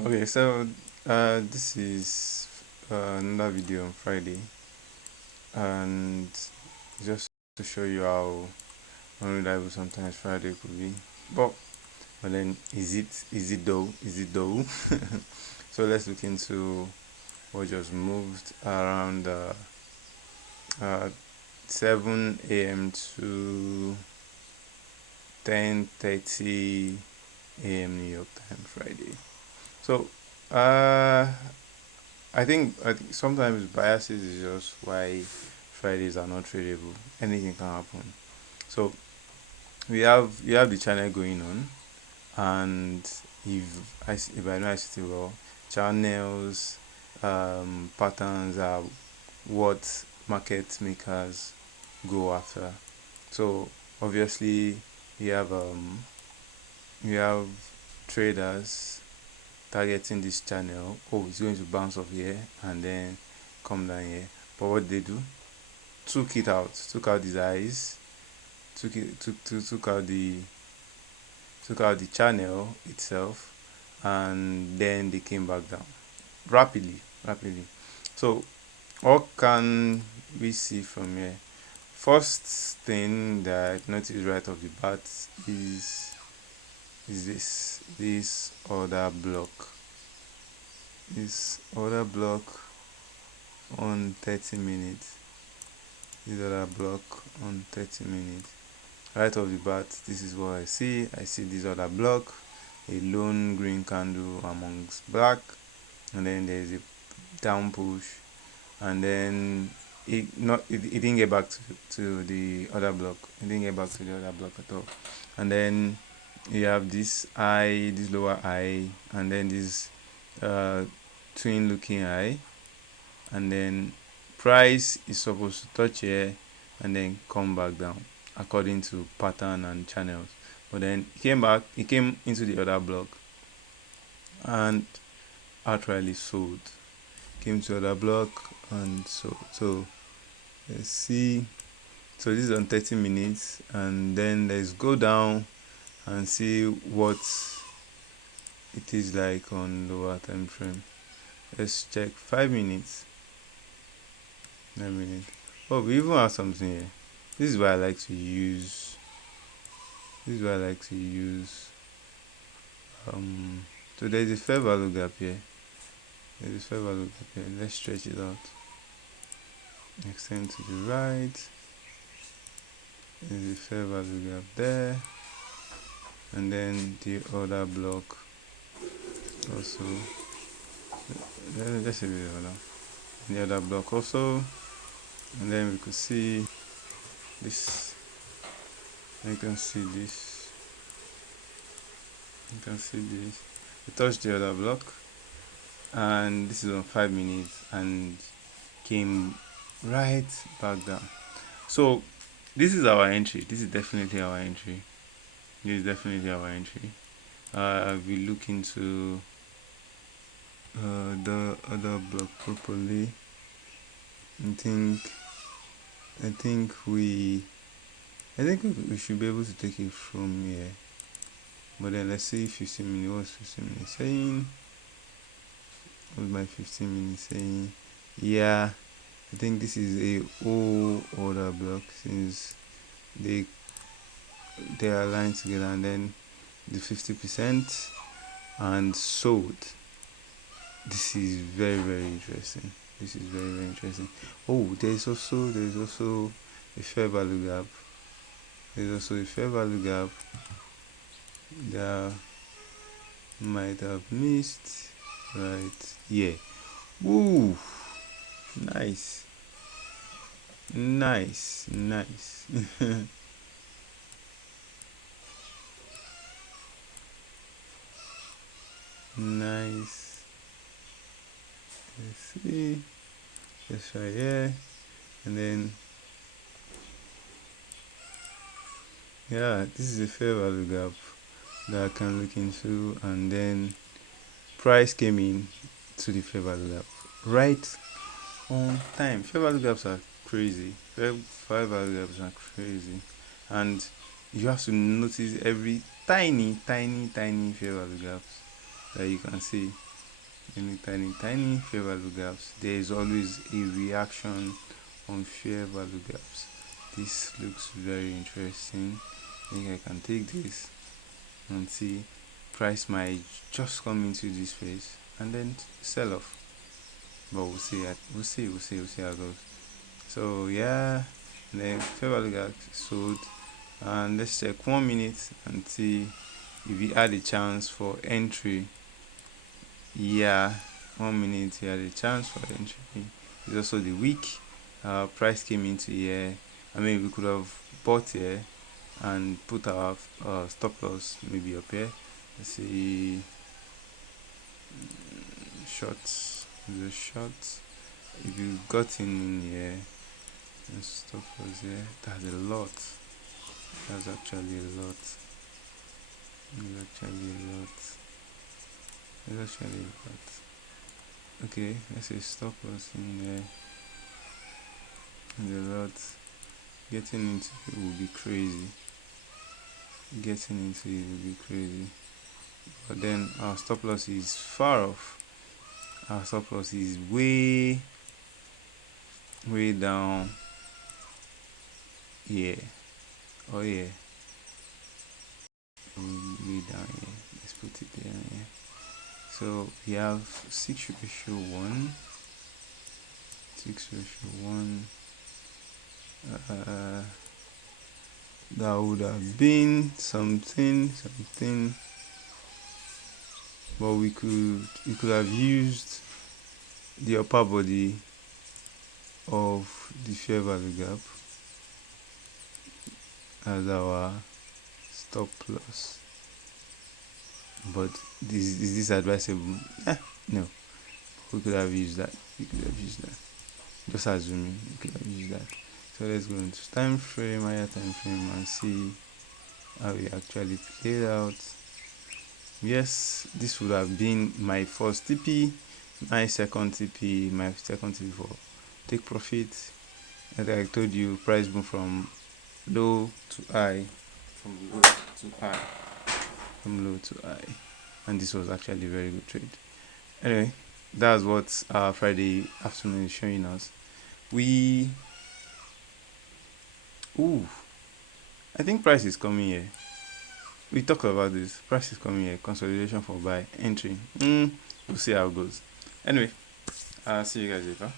Okay, so this is another video on Friday, and just to show you how unreliable sometimes Friday could be. But then, is it though? Is it though? So let's look into what just moved around uh, 7 a.m. to 10:30 a.m. New York time Friday. So uh, I think sometimes biases is just why Fridays are not tradable. Anything can happen. So we have the channel going on, and if I know I see it well, channels patterns are what market makers go after. So obviously we have um we have traders targeting this channel. Oh, it's going to bounce off here and then come down here. But what they do, took out his eyes, took out the channel itself, and then they came back down rapidly. So what can we see from here? First thing that I noticed right off the bat is this order block. This order block on 30 minutes. This other block on 30 minutes. Right off the bat, this is what I see. I see this other block, a lone green candle amongst black, and then there's a down push, and then it didn't get back to the other block. It didn't get back to the other block at all. And then you have this lower eye, and then this uh, twin looking eye, and then price is supposed to touch here and then come back down according to pattern and channels. But then he came into the other block and outrightly sold. Came to other block and sold. So let's see. So this is on 30 minutes, and then let's go down and see what it is like on lower time frame. Let's check 5 minutes. 9 minutes. Oh, we even have something here. This is why I like to use. This is why I like to use. So there's a fair value gap here. There's a fair value gap here. Let's stretch it out. Extend to the right. There's a fair value gap there, and then the other block also. Let's see the other block also, and then we could see this. You can see this. You can see this. We touched the other block, and this is on 5 minutes, and came right back down. So this is our entry. This is definitely our entry. This is definitely our entry. We look into the other block properly. I think I think we I think we should be able to take it from here. But then let's see 15 minutes. What's 15 minutes saying? What's my 15 minutes saying? Yeah, I think this is a whole order block since they they are aligned together, and then the 50% and sold. This is very interesting. This is very interesting. Oh, there's also a fair value gap. There's also a fair value gap that might have missed right here. Ooh, nice, nice. Nice. Let's see. Just right here, and then yeah, this is a fair value gap that I can look into, and then price came in to the fair value gap right on time. Fair value gaps are crazy. Fair value gaps are crazy, and you have to notice every tiny fair value gaps that you can see. tiny fair value gaps. There is always a reaction on fair value gaps. This looks very interesting. I think I can take this and see price might just come into this phase and then sell off, but we'll see how it goes. So yeah, the fair value gap sold, and let's check 1 minute and see if we had a chance for entry. Yeah, 1 minute we had a chance for entry. It's also the week. Price came into here. I mean, we could have bought here and put our stop loss maybe up here. Let's see, shorts, the short. If you got in here and stop loss here, that's a lot. That's actually a lot. Okay, let's say stop loss in there. And a lot. Getting into it will be crazy. But then our stop loss is far off. Our stop loss is way down here. Oh yeah. Way down here. Let's put it there. Yeah. So we have 6:1. 6:1. That would have been something, but we could have used the upper body of the fair value gap as our stop loss. But is this advisable? No. We could have used that. Just assuming we could have used that. So let's go into higher time frame and see how it actually played out. Yes, this would have been my first TP, my second TP for take profit. As I told you, price moved from low to high, and this was actually a very good trade. Anyway, that's what our Friday afternoon is showing us. I think price is coming here. We talked about this. Price is coming here. Consolidation for buy, entry. We'll see how it goes. Anyway, I'll see you guys later.